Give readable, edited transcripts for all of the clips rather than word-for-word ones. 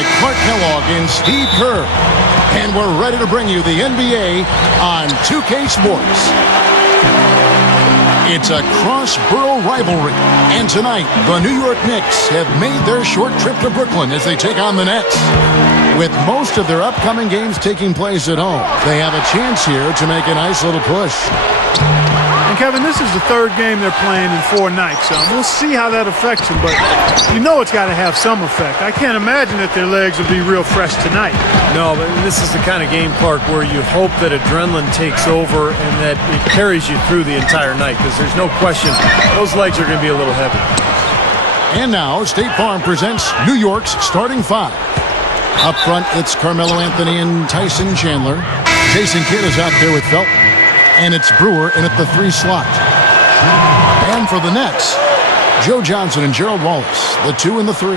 by Clark Kellogg and Steve Kerr. And we're ready to bring you the NBA on 2K Sports. It's a cross-borough rivalry. And tonight, the New York Knicks have made their short trip to Brooklyn as they take on the Nets. With most of their upcoming games taking place at home, they have a chance here to make a nice little push. And Kevin, this is the third game they're playing in 4 nights. We'll see how that affects them, but you know it's got to have some effect. I can't imagine that their legs will be real fresh tonight. No, but this is the kind of game, Clark, where you hope that adrenaline takes over and that it carries you through the entire night, because there's no question those legs are going to be a little heavy. And now, State Farm presents New York's starting 5. Up front, it's Carmelo Anthony and Tyson Chandler. Jason Kidd is out there with Felton. And it's Brewer in at the 3 slot. And for the Nets, Joe Johnson and Gerald Wallace, the 2 and the 3.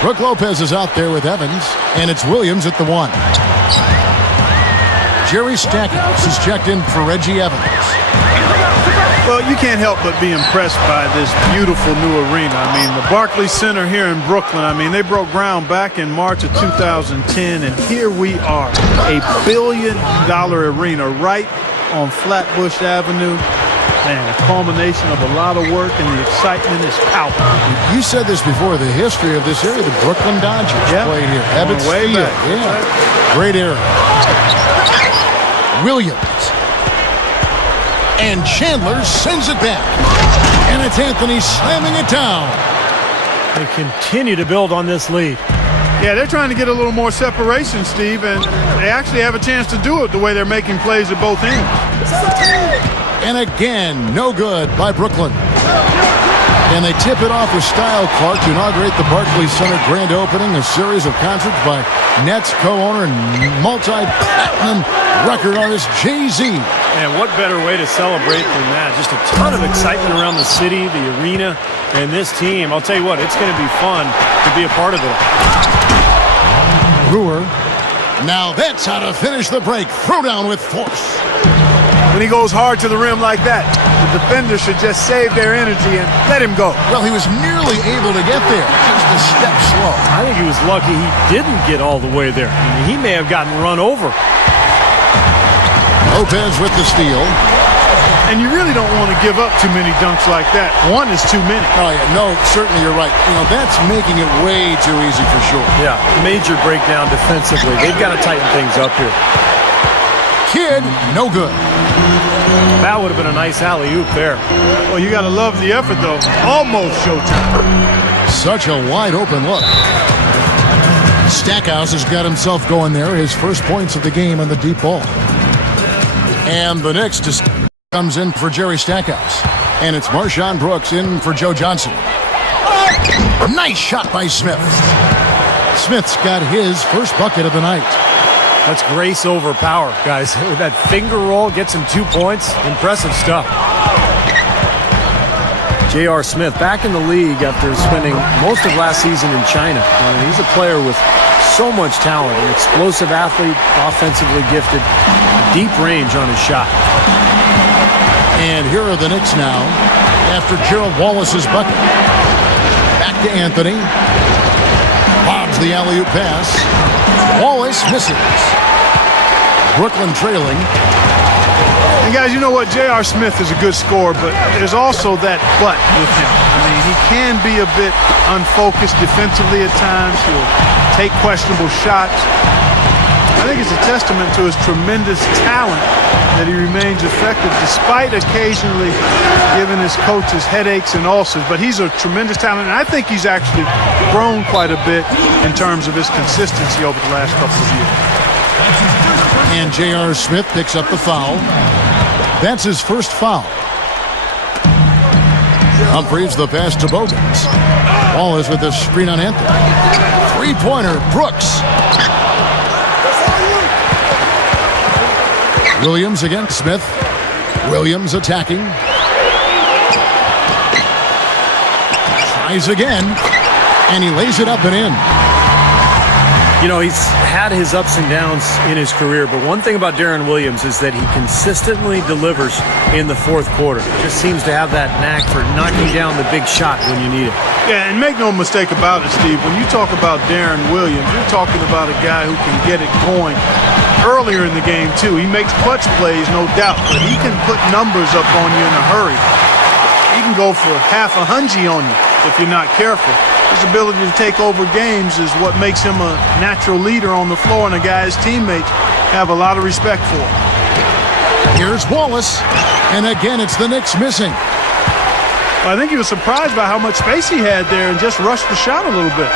Brook Lopez is out there with Evans, and it's Williams at the 1. Jerry Stackhouse is checked in for Reggie Evans. Well, you can't help but be impressed by this beautiful new arena. I mean, the Barclays Center here in Brooklyn, I mean, they broke ground back in March of 2010, and here we are, a $1 billion arena right on Flatbush Avenue. Man, a culmination of a lot of work, and the excitement is palpable. You said this before, the history of this area, the Brooklyn Dodgers played here. Ebbets way Field. back. Yeah. Great area. Williams. And Chandler sends it back. And it's Anthony slamming it down. They continue to build on this lead. Yeah, they're trying to get a little more separation, Steve, and they actually have a chance to do it the way they're making plays at both ends. And again, no good by Brooklyn. And they tip it off with style, Clark, to inaugurate the Barclays Center grand opening, a series of concerts by Nets co-owner and multi-platinum record artist Jay-Z. And what better way to celebrate than that? Just a ton of excitement around the city, the arena, and this team. I'll tell you what, it's going to be fun to be a part of it. Brewer. Now that's how to finish the break. Throw down with force. When he goes hard to the rim like that, the defender should just save their energy and let him go. Well, he was nearly able to get there. Just a step slow. I think he was lucky he didn't get all the way there. I mean, he may have gotten run over. Lopez with the steal. And you really don't want to give up too many dunks like that. One is too many. Oh, yeah. No, certainly you're right. You know, that's making it way too easy for sure. Yeah, major breakdown defensively. They've got to tighten things up here. Kidd, no good. That would have been a nice alley-oop there. Well, you got to love the effort, though. Almost showtime. Such a wide-open look. Stackhouse has got himself going there. His first points of the game on the deep ball. And the Knicks just comes in for Jerry Stackhouse. And it's Marshawn Brooks in for Joe Johnson. Nice shot by Smith. Smith's got his first bucket of the night. That's grace over power, guys. With that finger roll, gets him 2 points. Impressive stuff. J.R. Smith back in the league after spending most of last season in China. He's a player with so much talent, an explosive athlete, offensively gifted, deep range on his shot. And here are the Knicks now after Gerald Wallace's bucket. Back to Anthony. Bobs the alley-oop pass. Wallace misses. Brooklyn trailing. And guys, you know what? J.R. Smith is a good scorer, but there's also that but with him. I mean, he can be a bit unfocused defensively at times. He'll take questionable shots. I think it's a testament to his tremendous talent that he remains effective despite occasionally giving his coaches headaches and ulcers. But he's a tremendous talent, and I think he's actually grown quite a bit in terms of his consistency over the last couple of years. And J.R. Smith picks up the foul. That's his first foul. Humphreys the pass to Bogans. Wallace with the screen on Anthony. Three-pointer, Brooks. Williams against Smith. Williams attacking. Tries again. And he lays it up and in. You know, he's had his ups and downs in his career, but one thing about Darren Williams is that he consistently delivers in the fourth quarter. Just seems to have that knack for knocking down the big shot when you need it. Yeah, and make no mistake about it, Steve. When you talk about Darren Williams, you're talking about a guy who can get it going earlier in the game, too. He makes clutch plays, no doubt, but he can put numbers up on you in a hurry. He can go for half a hundred on you if you're not careful. His ability to take over games is what makes him a natural leader on the floor and a guy his teammates have a lot of respect for. Here's Wallace, and again it's the Knicks missing. I think he was surprised by how much space he had there and just rushed the shot a little bit.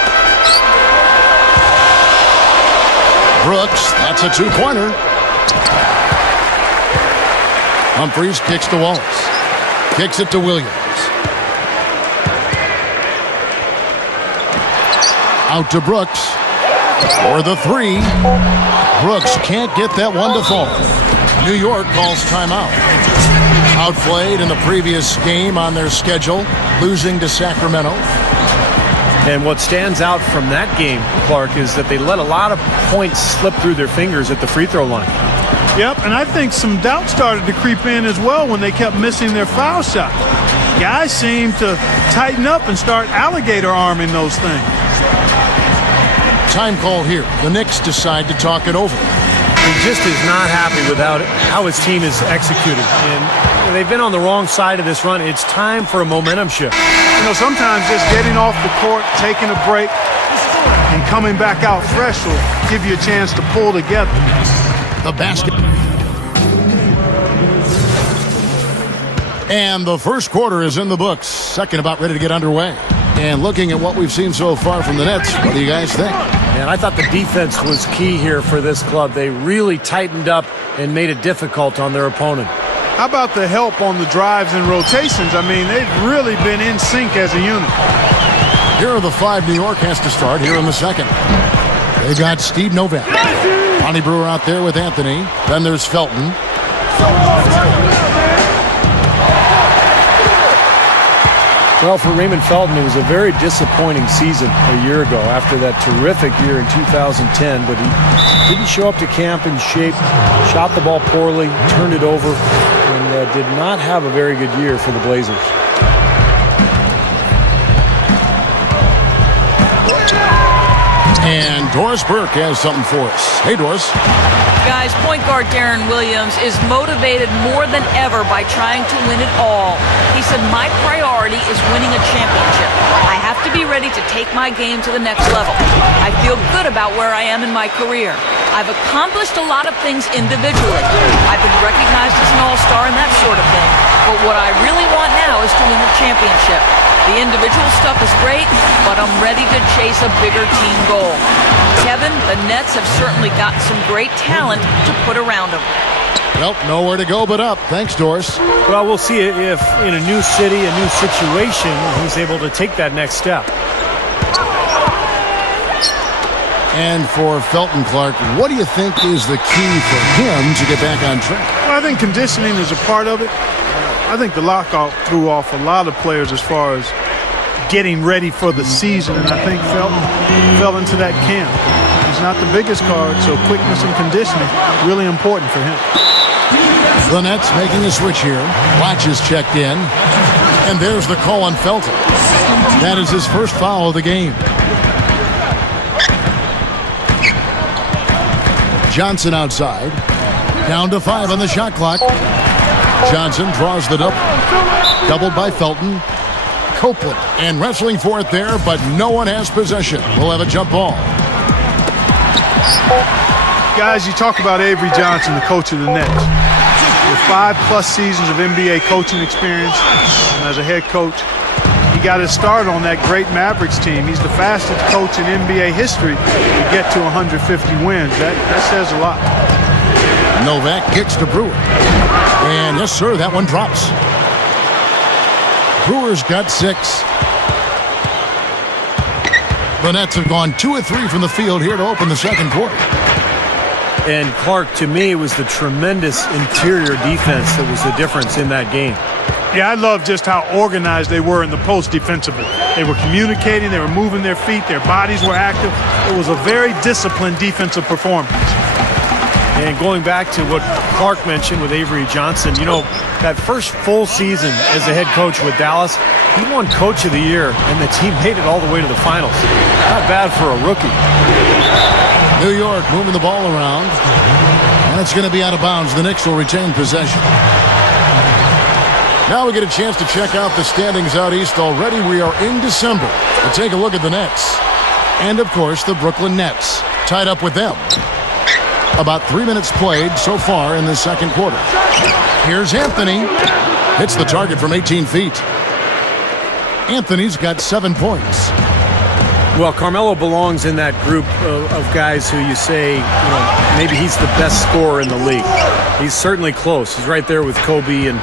Brooks, that's a two-pointer. Humphries kicks to Wallace. Kicks it to Williams. Out to Brooks for the three. Brooks can't get that one to fall. New York calls timeout. Outplayed in the previous game on their schedule, losing to Sacramento. And what stands out from that game, Clark, is that they let a lot of points slip through their fingers at the free throw line. Yep, and I think some doubt started to creep in as well when they kept missing their foul shot. Guys seem to tighten up and start alligator arming those things. Time call here. The Knicks decide to talk it over. He just is not happy with how his team is executing. And they've been on the wrong side of this run. It's time for a momentum shift. You know, sometimes just getting off the court, taking a break, and coming back out fresh will give you a chance to pull together. The basket. And the first quarter is in the books. Second about ready to get underway. And looking at what we've seen so far from the Nets, what do you guys think? And I thought the defense was key here for this club. They really tightened up and made it difficult on their opponent. How about the help on the drives and rotations? I mean, they've really been in sync as a unit. Here are the five New York has to start here in the second. They got Steve Novak. Lonnie Brewer out there with Anthony. Then there's Felton. Well, for Raymond Felton, it was a very disappointing season a year ago after that terrific year in 2010, but he didn't show up to camp in shape, shot the ball poorly, turned it over, and did not have a very good year for the Blazers. And Doris Burke has something for us. Hey, Doris. Guys, point guard Darren Williams is motivated more than ever by trying to win it all. He said, my priority is winning a championship. I have to be ready to take my game to the next level. I feel good about where I am in my career. I've accomplished a lot of things individually. I've been recognized as an all-star and that sort of thing. But what I really want now is to win a championship. The individual stuff is great, but I'm ready to chase a bigger team goal. Kevin, the Nets have certainly got some great talent to put around them. Well, nowhere to go but up. Thanks, Doris. Well, we'll see if in a new city, a new situation, he's able to take that next step. And for Felton, Clark, what do you think is the key for him to get back on track? Well, I think conditioning is a part of it. I think the lockout threw off a lot of players as far as getting ready for the season, and I think Felton fell into that camp. He's not the biggest card, so quickness and conditioning really important for him. The Nets making a switch here. Watch is checked in, and there's the call on Felton. That is his first foul of the game. Johnson outside. Down to 5 on the shot clock. Johnson draws the double. Doubled by Felton. Copeland and wrestling for it there, but no one has possession. We'll have a jump ball. Guys, you talk about Avery Johnson, the coach of the Nets. With 5+ seasons of NBA coaching experience and as a head coach, he got his start on that great Mavericks team. He's the fastest coach in NBA history to get to 150 wins. That says a lot. Novak kicks to Brewer. And yes, sir, that one drops. Brewer's got 6. The Nets have gone 2 of 3 from the field here to open the second quarter. And Clark, to me, it was the tremendous interior defense that was the difference in that game. Yeah, I love just how organized they were in the post defensively. They were communicating. They were moving their feet. Their bodies were active. It was a very disciplined defensive performance. And going back to what Clark mentioned with Avery Johnson, you know, that first full season as a head coach with Dallas, he won Coach of the Year, and the team made it all the way to the finals. Not bad for a rookie. New York moving the ball around, and it's going to be out of bounds. The Knicks will retain possession. Now we get a chance to check out the standings out east already. We are in December. We'll take a look at the Nets. And, of course, the Brooklyn Nets, tied up with them. About 3 minutes played so far in the second quarter. Here's Anthony. Hits the target from 18 feet. Anthony's got 7 points. Well, Carmelo belongs in that group of guys who you say, you know, maybe he's the best scorer in the league. He's certainly close. He's right there with Kobe and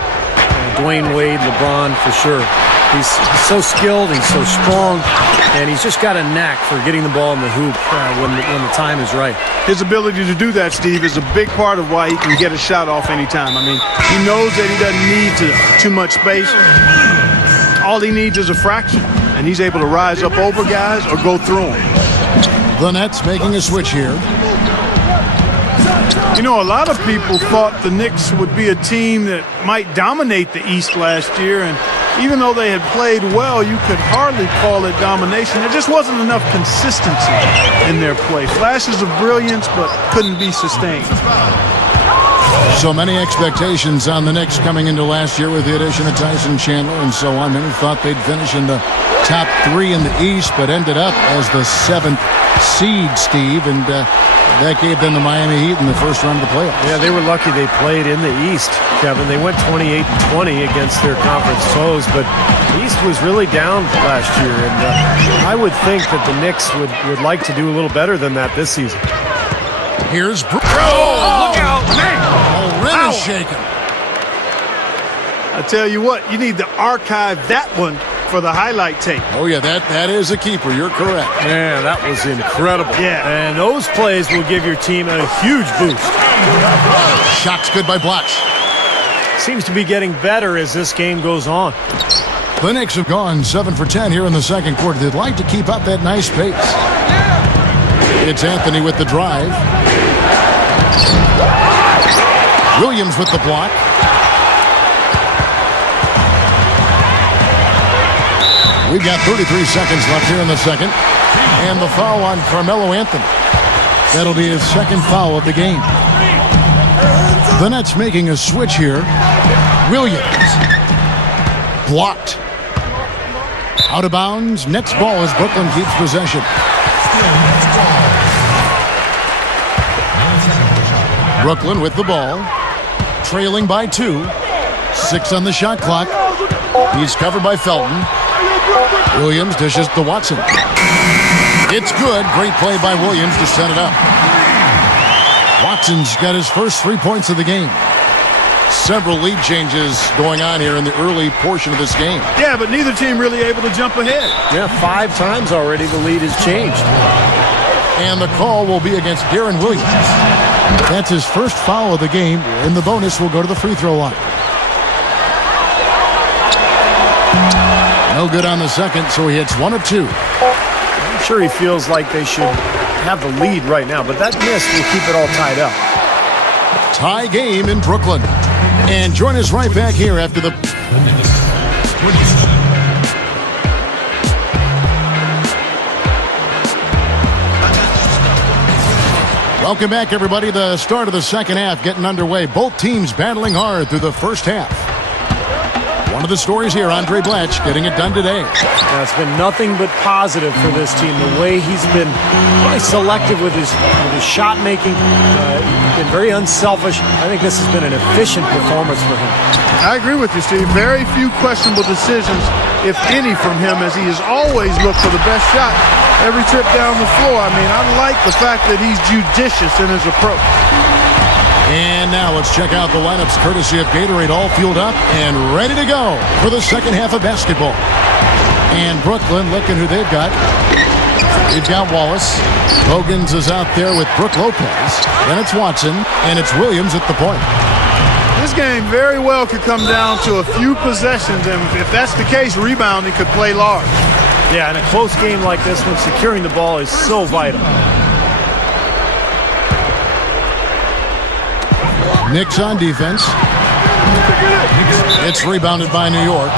Dwayne Wade, LeBron, for sure. He's so skilled, he's so strong, and he's just got a knack for getting the ball in the hoop when the time is right. His ability to do that, Steve, is a big part of why he can get a shot off anytime. I mean, he knows that he doesn't need too much space. All he needs is a fraction, and he's able to rise up over guys or go through them. The Nets making a switch here. You know, a lot of people thought the Knicks would be a team that might dominate the East last year, and even though they had played well, you could hardly call it domination. There just wasn't enough consistency in their play. Flashes of brilliance, but couldn't be sustained. So many expectations on the Knicks coming into last year with the addition of Tyson Chandler and so on. Many thought they'd finish in the top 3 in the East, but ended up as the 7th seed, Steve, and that gave them the Miami Heat in the first round of the playoffs. Yeah, they were lucky they played in the East, Kevin. They went 28-20 against their conference foes, but the East was really down last year, and I would think that the Knicks would like to do a little better than that this season. Here's Look out! Oh, rim is shaken. I tell you what, you need to archive that one for the highlight tape. Oh, yeah, that is a keeper. You're correct. Man, that was incredible. Yeah. And those plays will give your team a huge boost. Shots good by Blotch. Seems to be getting better as this game goes on. The Knicks have gone 7 for 10 here in the second quarter. They'd like to keep up that nice pace. It's Anthony with the drive. Williams with the block. We've got 33 seconds left here in the second. And the foul on Carmelo Anthony. That'll be his second foul of the game. The Nets making a switch here. Williams. Blocked. Out of bounds. Nets ball as Brooklyn keeps possession. Brooklyn with the ball. Trailing by 2. 6 on the shot clock. He's covered by Felton. Williams dishes to Watson. It's good. Great play by Williams to set it up. Watson's got his first 3 points of the game. Several lead changes going on here in the early portion of this game. Yeah, but neither team really able to jump ahead. Yeah, 5 times already the lead has changed. And the call will be against Darren Williams. That's his first foul of the game, and the bonus will go to the free throw line. No good on the second, so he hits 1 of 2. I'm sure he feels like they should have the lead right now, but that miss will keep it all tied up. Tie game in Brooklyn. And join us right back here after the... Welcome back, everybody. The start of the second half getting underway. Both teams battling hard through the first half. One of the stories here, Andre Blatch getting it done today. It's been nothing but positive for this team. The way he's been really selective with his shot making, been very unselfish. I think this has been an efficient performance for him. I agree with you, Steve. Very few questionable decisions, if any, from him, as he has always looked for the best shot every trip down the floor. I mean, I like the fact that he's judicious in his approach. And now let's check out the lineups courtesy of Gatorade, all fueled up and ready to go for the second half of basketball. And Brooklyn, looking who they've got. They've got Wallace. Bogans is out there with Brook Lopez. Then it's Watson, and it's Williams at the point. This game very well could come down to a few possessions, and if that's the case, rebounding could play large. Yeah, in a close game like this one, securing the ball is so vital. Knicks on defense. It's rebounded by New York.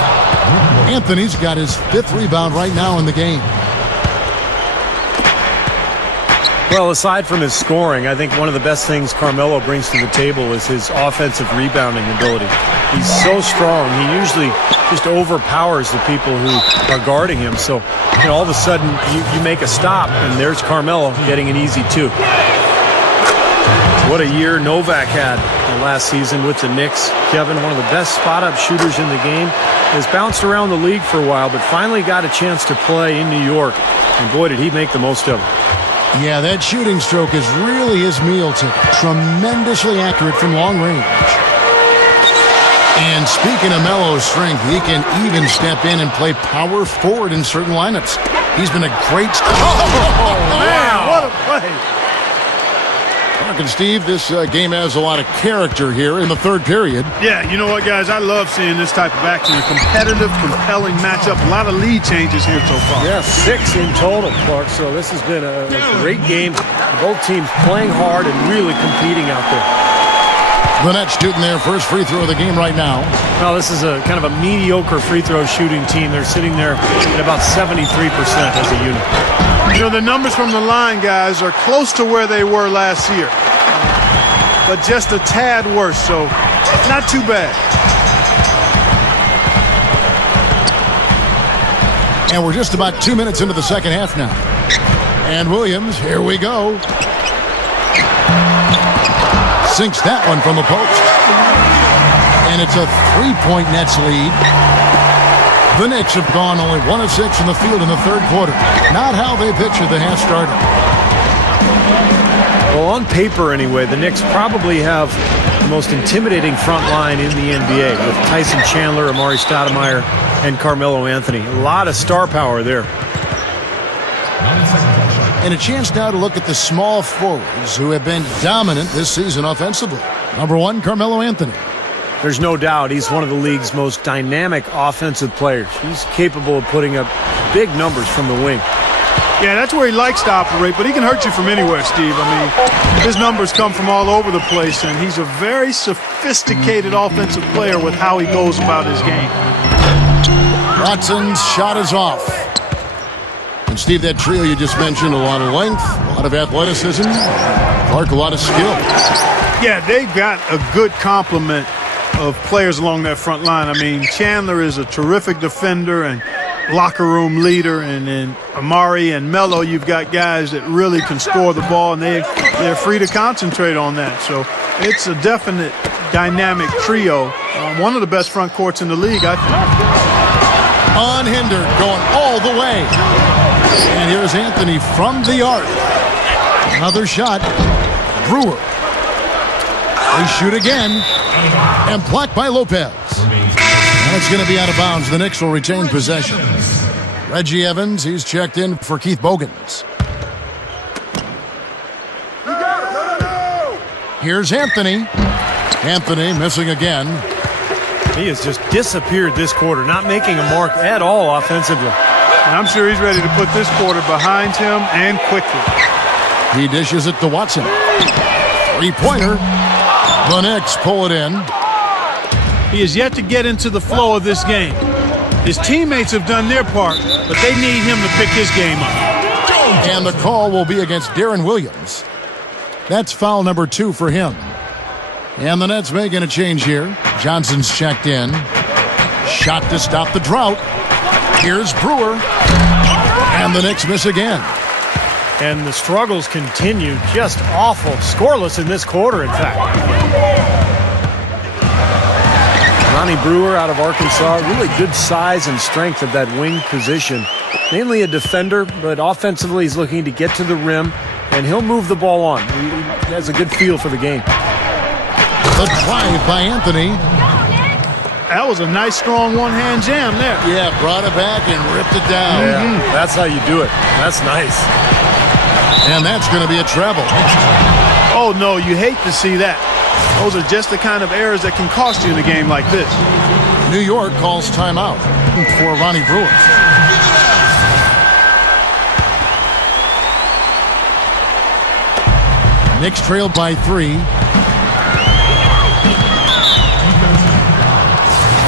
Anthony's got his 5th rebound right now in the game. Well, aside from his scoring, I think one of the best things Carmelo brings to the table is his offensive rebounding ability. He's so strong. He usually just overpowers the people who are guarding him. So, all of a sudden, you make a stop, and there's Carmelo getting an easy 2. What a year Novak had last season with the Knicks. Kevin, one of the best spot-up shooters in the game, has bounced around the league for a while, but finally got a chance to play in New York. And boy, did he make the most of it. Yeah, that shooting stroke is really his meal ticket. Tremendously accurate from long range. And speaking of Melo's strength, he can even step in and play power forward in certain lineups. He's been a great... Oh, man, what a play. Mark and Steve, this game has a lot of character here in the 3rd period. Yeah, you know what, guys? I love seeing this type of action. A competitive, compelling matchup. A lot of lead changes here so far. Yeah, 6 in total, Clark. So this has been a great game. Both teams playing hard and really competing out there. The Nets shooting their first free throw of the game right now. Well, this is a kind of a mediocre free throw shooting team. They're sitting there at about 73% as a unit. You know, the numbers from the line, guys, are close to where they were last year. But just a tad worse, so not too bad. And we're just about 2 minutes into the second half now. And Williams, here we go. Sinks that one from the post. And it's a 3-point Nets lead. The Knicks have gone only 1 of 6 from the field in the 3rd quarter. Not how they pictured the half started. Well, on paper anyway, the Knicks probably have the most intimidating front line in the NBA with Tyson Chandler, Amari Stoudemire, and Carmelo Anthony. A lot of star power there. And a chance now to look at the small forwards who have been dominant this season offensively. Number 1, Carmelo Anthony. There's no doubt he's one of the league's most dynamic offensive players. He's capable of putting up big numbers from the wing. Yeah, that's where he likes to operate, but he can hurt you from anywhere, Steve. I mean, his numbers come from all over the place, and he's a very sophisticated offensive player with how he goes about his game. Watson's shot is off. And Steve, that trio you just mentioned, a lot of length, a lot of athleticism, Clark, a lot of skill. Yeah, they've got a good complement of players along that front line. I mean, Chandler is a terrific defender and locker room leader, and then Amari and Melo, you've got guys that really can score the ball, and they're free to concentrate on that. So it's a definite dynamic trio. One of the best front courts in the league, I think. Unhindered, going all the way. And here's Anthony from the arc. Another shot. Brewer. They shoot again. And blocked by Lopez. And it's going to be out of bounds. The Knicks will retain possession. Reggie Evans, he's checked in for Keith Bogans. Here's Anthony. Anthony missing again. He has just disappeared this quarter, not making a mark at all offensively. And I'm sure he's ready to put this quarter behind him and quickly. He dishes it to Watson. 3-pointer. The Knicks pull it in. He has yet to get into the flow of this game. His teammates have done their part, but they need him to pick his game up. And the call will be against Darren Williams. That's foul number 2 for him. And the Nets making a change here. Johnson's checked in. Shot to stop the drought. Here's Brewer. And the Knicks miss again. And the struggles continue. Just awful. Scoreless in this quarter, in fact. Ronnie Brewer out of Arkansas. Really good size and strength at that wing position. Mainly a defender, but offensively he's looking to get to the rim, and he'll move the ball on. He has a good feel for the game. The drive by Anthony. That was a nice, strong one-hand jam there. Yeah, brought it back and ripped it down. Yeah, that's how you do it. That's nice. And that's going to be a treble. Oh, no, you hate to see that. Those are just the kind of errors that can cost you in a game like this. New York calls timeout for Ronnie Brewer. Knicks trailed by 3.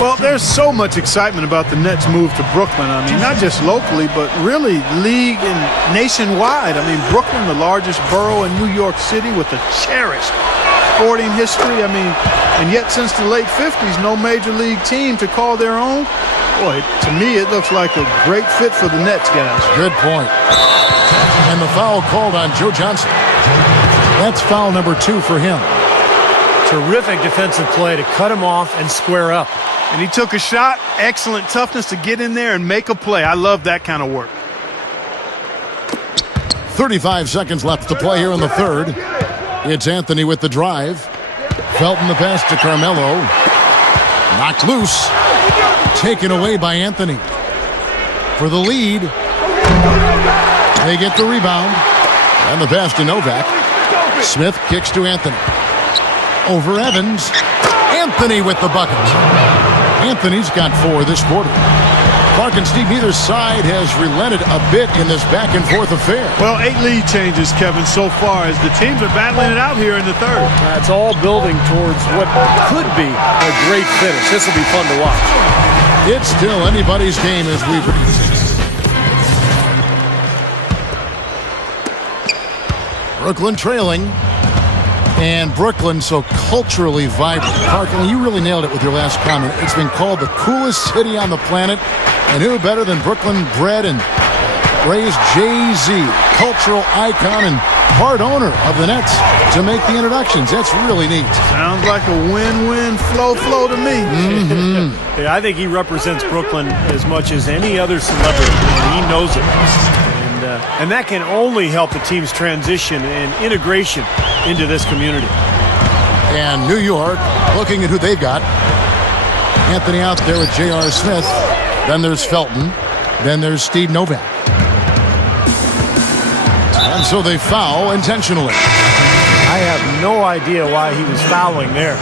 Well, there's so much excitement about the Nets' move to Brooklyn. I mean, not just locally, but really league and nationwide. I mean, Brooklyn, the largest borough in New York City with a cherished sporting history. I mean, and yet since the late 50s, no major league team to call their own. Boy, to me, it looks like a great fit for the Nets, guys. Good point. And the foul called on Joe Johnson. That's foul number 2 for him. Terrific defensive play to cut him off and square up. And he took a shot. Excellent toughness to get in there and make a play. I love that kind of work. 35 seconds left to play here in the third. It's Anthony with the drive. Felton the pass to Carmelo. Knocked loose. Taken away by Anthony. For the lead. They get the rebound. And the pass to Novak. Smith kicks to Anthony. Over Evans. Anthony with the bucket. Anthony's got 4 this quarter. Clark and Steve, neither side has relented a bit in this back-and-forth affair. Well, 8 lead changes, Kevin, so far as the teams are battling it out here in the third. It's all building towards what could be a great finish. This will be fun to watch. It's still anybody's game as we've... Brooklyn trailing. And Brooklyn so culturally vibrant. Parkin, you really nailed it with your last comment. It's been called the coolest city on the planet. And who better than Brooklyn bred and raised Jay-Z, cultural icon and part owner of the Nets, to make the introductions. That's really neat. Sounds like a win-win flow to me. Mm-hmm. Yeah, I think he represents Brooklyn as much as any other celebrity, and he knows it. And that can only help the team's transition and integration into this community. And New York, looking at who they've got. Anthony out there with J.R. Smith. Then there's Felton. Then there's Steve Novak. And so they foul intentionally. I have no idea why he was fouling there.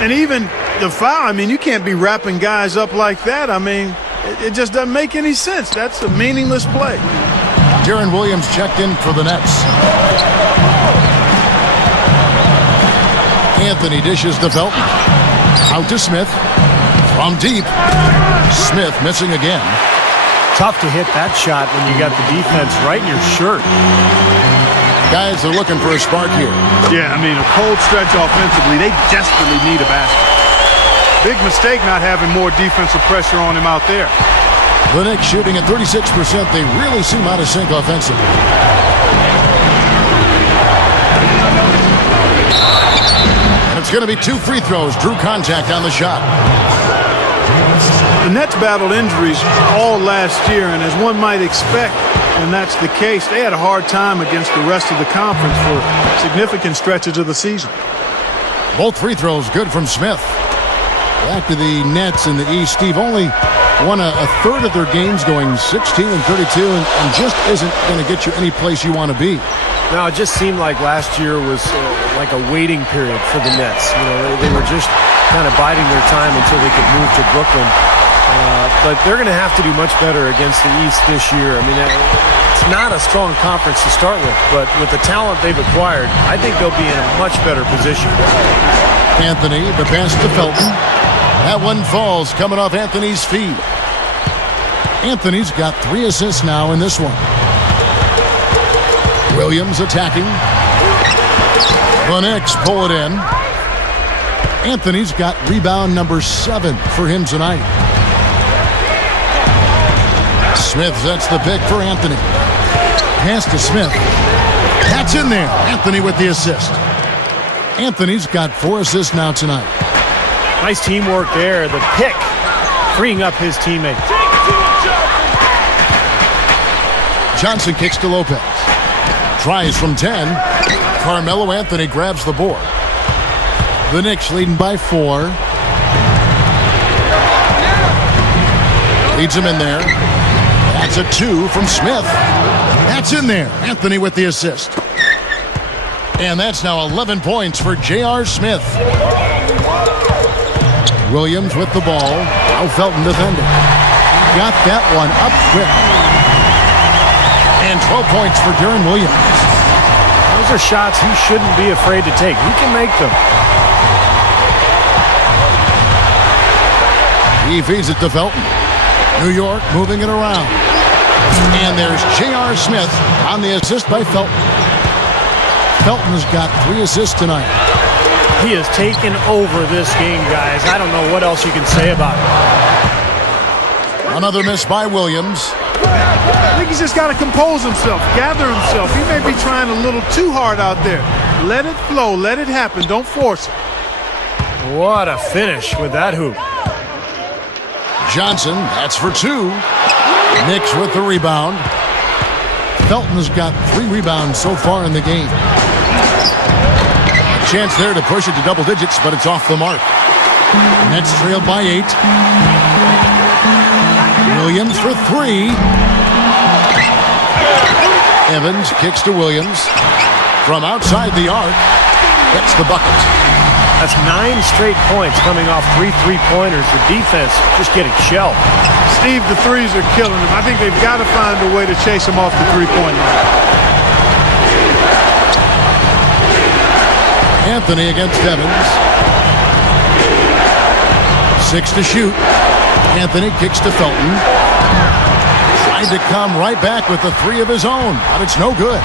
And even the foul, I mean, you can't be wrapping guys up like that. I mean, it just doesn't make any sense. That's a meaningless play. Deron Williams checked in for the Nets. Anthony dishes to Felton. Out to Smith. From deep. Smith missing again. Tough to hit that shot when you got the defense right in your shirt. Guys are looking for a spark here. Yeah, I mean, a cold stretch offensively. They desperately need a basket. Big mistake not having more defensive pressure on him out there. The Knicks shooting at 36%. They really seem out of sync offensively. And it's going to be 2 free throws. Drew contact on the shot. The Nets battled injuries all last year, and as one might expect, when that's the case, they had a hard time against the rest of the conference for significant stretches of the season. Both free throws good from Smith. Back to the Nets in the East. Steve only won a third of their games, going 16-32, and just isn't going to get you any place you want to be. No, it just seemed like last year was like a waiting period for the Nets. You know, they were just kind of biding their time until they could move to Brooklyn. But they're going to have to do much better against the East this year. I mean, it's not a strong conference to start with, but with the talent they've acquired, I think they'll be in a much better position. Anthony, the pass to Felton. That one falls, coming off Anthony's feet. Anthony's got 3 assists now in this one. Williams attacking. The Knicks pull it in. Anthony's got rebound number 7 for him tonight. Smith sets the pick for Anthony. Pass to Smith. That's in there. Anthony with the assist. Anthony's got 4 assists now tonight. Nice teamwork there. The pick freeing up his teammate. Johnson kicks to Lopez. Tries from 10. Carmelo Anthony grabs the board. The Knicks leading by 4. Leads him in there. That's a 2 from Smith. That's in there. Anthony with the assist. And that's now 11 points for J.R. Smith. Williams with the ball. Now Felton defending. Got that one up quick. And 12 points for Deron Williams. Those Those are shots he shouldn't be afraid to take. He can make them. He feeds it to Felton. New York moving it around. And there's J.R. Smith on the assist by Felton. Felton's got 3 assists tonight. He has taken over this game, guys. I don't know what else you can say about it. Another miss by Williams. I think he's just got to compose himself, gather himself. He may be trying a little too hard out there. Let it flow. Let it happen. Don't force it. What a finish with that hoop. Johnson, that's for 2. Knicks with the rebound. Felton's got 3 rebounds so far in the game. Chance there to push it to double digits, but it's off the mark. Nets trailed by 8. Williams for 3. Evans kicks to Williams. From outside the arc, gets the bucket. That's 9 straight points coming off 3 3-pointers. The defense just getting shelled. Steve, the threes are killing him. I think they've got to find a way to chase him off the three-point line. Anthony against Evans. 6 to shoot. Anthony kicks to Felton. Tried to come right back with the 3 of his own, but it's no good.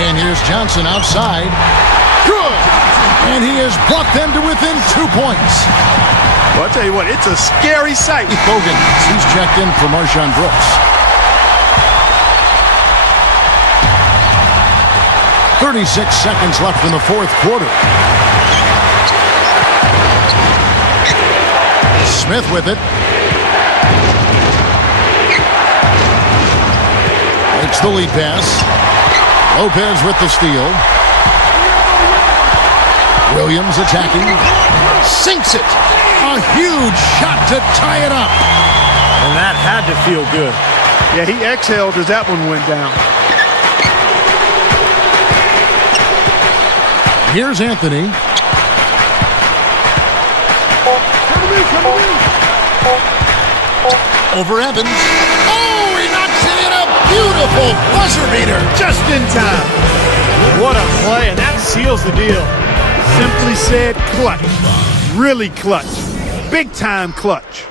And here's Johnson outside. Good! And he has brought them to within 2 points. Well, I'll tell you what, it's a scary sight. Bogan, he's checked in for Marshawn Brooks. 36 seconds left in the 4th quarter. Smith with it. Takes the lead pass. Lopez with the steal. Williams attacking. Sinks it. A huge shot to tie it up. And that had to feel good. Yeah, he exhaled as that one went down. Here's Anthony. Over Evans. Oh, he knocks it in. A beautiful buzzer beater. Just in time. What a play, and that seals the deal. Simply said, clutch. Really clutch. Big time clutch.